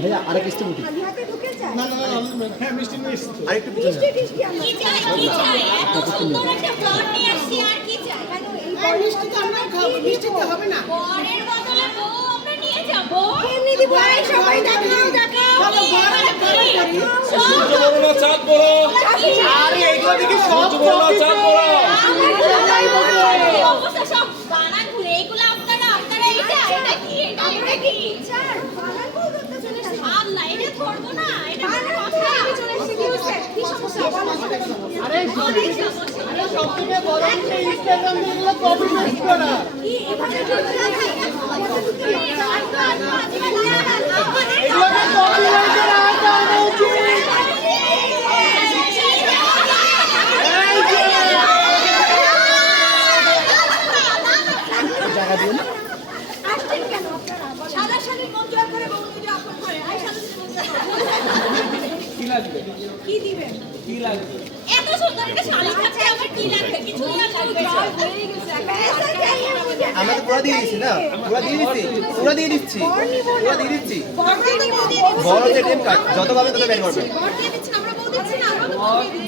ভাইয়া আরেক মিষ্টি মুটি না না হ্যাঁ মিষ্টি মিষ্টি আরেকটু মিষ্টি মিষ্টি কি চাই এত সুন্দর একটা ফ্লট নিয়ে আসছি আর কি চাই এই মিষ্টি তো আমরা খাবো মিষ্টি তো হবে না বরের বদলে বউ আমরা নিয়ে যাব এমনি দিব এই সবাই দেখাও চলো সূর্য বড় না চাঁদ বড় আরে এইগুলো দেখি সব বড় না চাঁদ বড় অবস্থা সব বানান ঘুরে এইগুলো আপনারা এটা কি আমরা কি স্যার বানান বল করতে চলে আসছে আল্লাহ এটা ধরবো না এটা কথা চলে এসেছে কি সমস্যা আরে সবথেকে বড় ইনস্টাগ্রাম এগুলো কপি পেস্ট করা কি এভাবে চলতে থাকে এগুলোকে কপিরাইটের আওতা আনা উচিত জায়গা দিন আসছেন কেন আপনারা সাদা শাড়ির মন জয় করে বউ ভিডিও আপলোড করে আই সাদা কি লাগবে কি দিবেন কি লাগবে এত সুন্দর একটা শাড়ি থাকতে আবার কি লাগবে কিছু লাগবে আমরা তো পুরো দিয়ে দিছি না পুরো দিয়ে দিচ্ছি বড় এটিএম কার্ড যত পাবে তত বের করবে বড় দিয়ে দিচ্ছেন আমরা বউ দিচ্ছি না আমরা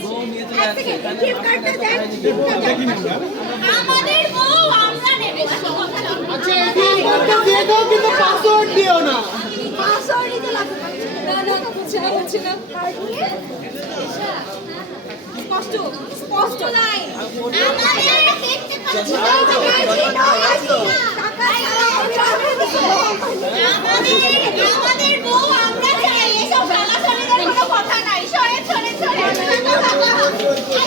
বউ নিয়ে চলে আসছে এটিএম কার্ডটা দেন আমাদের বউ আমরা নেবে আচ্ছা এটিএম কার্ডটা দিয়ে দাও কিন্তু পাসওয়ার্ড দিও না পাসওয়ার্ড দিতে লাগবে না বুঝছি না কার্ড নিয়ে স্পষ্ট নাই আমাদের দেখতে পাচ্ছি আমাদের বউ আমরা চাই এসব গালাগালির কোনো কথা নাই সরে আমাদের বউ আমরা চাই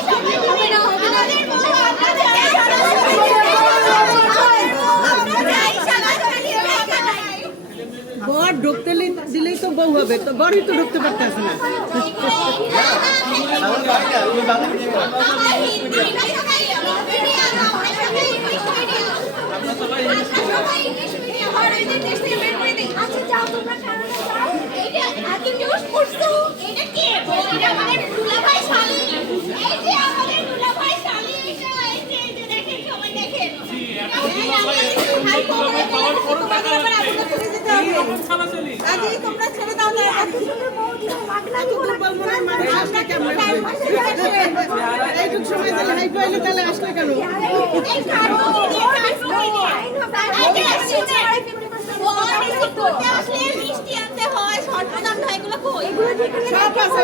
বর ঢুকতে দিলেই তো বউ হবে তো বরই তো ঢুকতে পারতেছে না তোমরা ছেড়ে দাও না এত সুন্দর বউ দিও মাগনা দিব না আসলে কেমন এইটুক সময় দিলে হাই পাইলে তাহলে আসলে কেন এই কারণ করতে আসলে মিষ্টি আনতে হয় সর্বদান হয় এগুলো কই সব আছে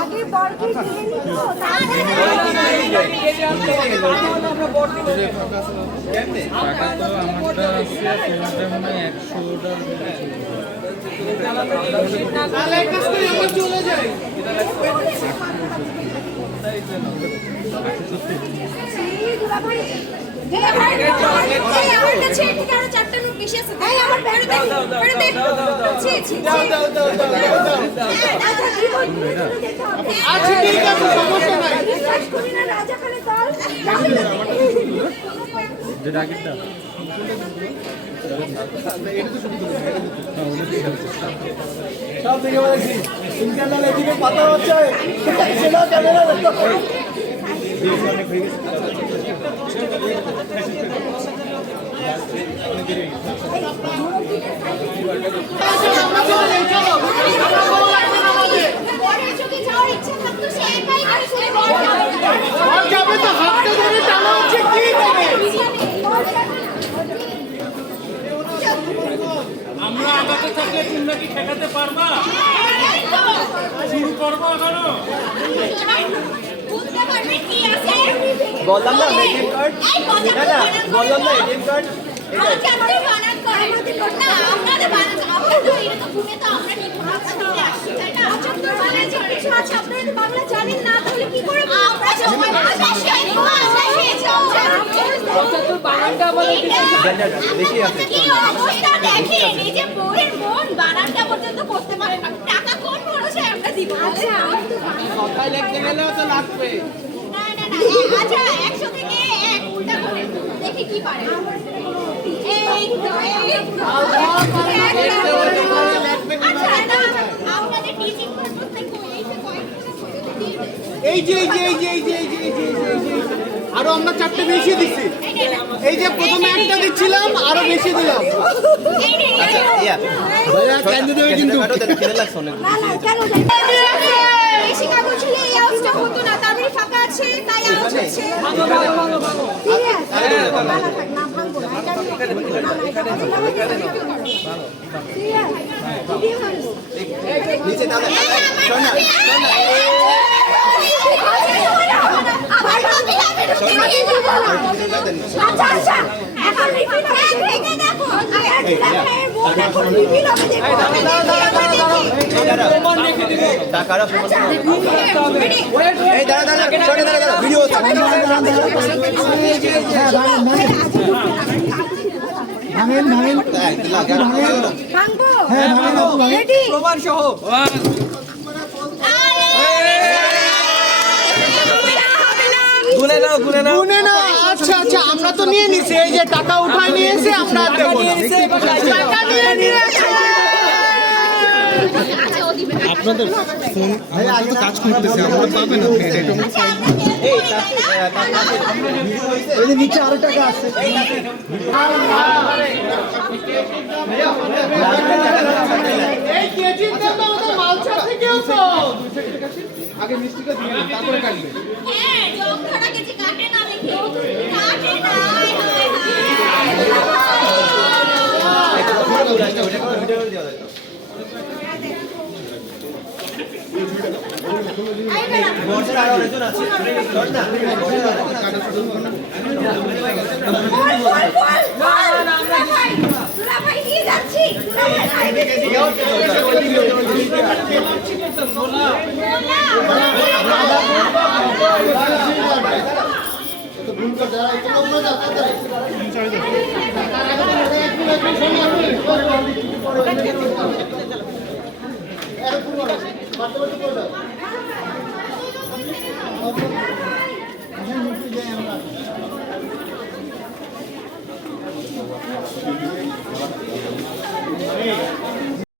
আগে বড়কে দিয়ে নিও টাকা তো আমারটা আছে তোমারটা মনে হয় 100 চলে যাই আমার কাছে থেকে আরো 4টা নোট বেশি আছে তাই আমার পরে দেখ আচ্ছা ঠিক আছে সমস্যা নাই বিশ্বাস করি না রাজা খানে দল যে ডাকেটটা সব দিকে বলেছি ইন্টারনাল এদিকে পাতা হচ্ছে সেটা ক্যামেরা দেখো আমরা আগাতে থাকলে তোমরা কি ঠেকাতে পারবা শুরু করবো এখনো বললাম না এটিএম কার্ড না বললাম না এটিএম কার্ড বাংলা জানেন না তাহলে কি করে বেশি আছে নিজে বউয়ের মন বানানটা পর্যন্ত করতে পারে না টাকা কোন খরচে আমরা দিব আচ্ছা কথায় লিখতে গেলেও তো লাগবে না আচ্ছা 100 থেকে 1 পারে এই তো আচ্ছা এটা আমাদের টিচিং পারপাস থেকে এই যে আরো আমরা 4টে বেশি দিচ্ছি। এই যে প্রথমে একটা দিচ্ছিলাম আরো বেশি দিলাম। ভাইয়া কেন্দ্র দেবে কিন্তু বেশি কাগজ ছিল এই আওয়াজটা হতো না তারপরে ফাঁকা আছে তাই আওয়াজ হচ্ছে নিচে দাদা আচ্ছা এখন রিপিট হবে দেখে দেখো এখন রিপিট হবে এই দাদা ভিডিও প্রমাণ সহ গুনে না। আচ্ছা আমরা তো নিয়ে নিছি, এই যে টাকা উঠায় নিয়েছে আমরা দেবো না। টাকা নিয়ে নিয়েছে। আপনাদের ফোন আমাদের তো কাজ করতেছে, আমরা পাবেন আপনি এই যে নিচে আরো টাকা আছে। এই কেজির দাম তো আমাদের মালসা থেকেও তো আগে মিষ্টিটা দিয়ে দিন, তারপরে কাটবে। হ্যাঁ যোগ ধরা গেছে কাটে না দেখি কাটে না হায় ভাই নিয়ে যাচ্ছি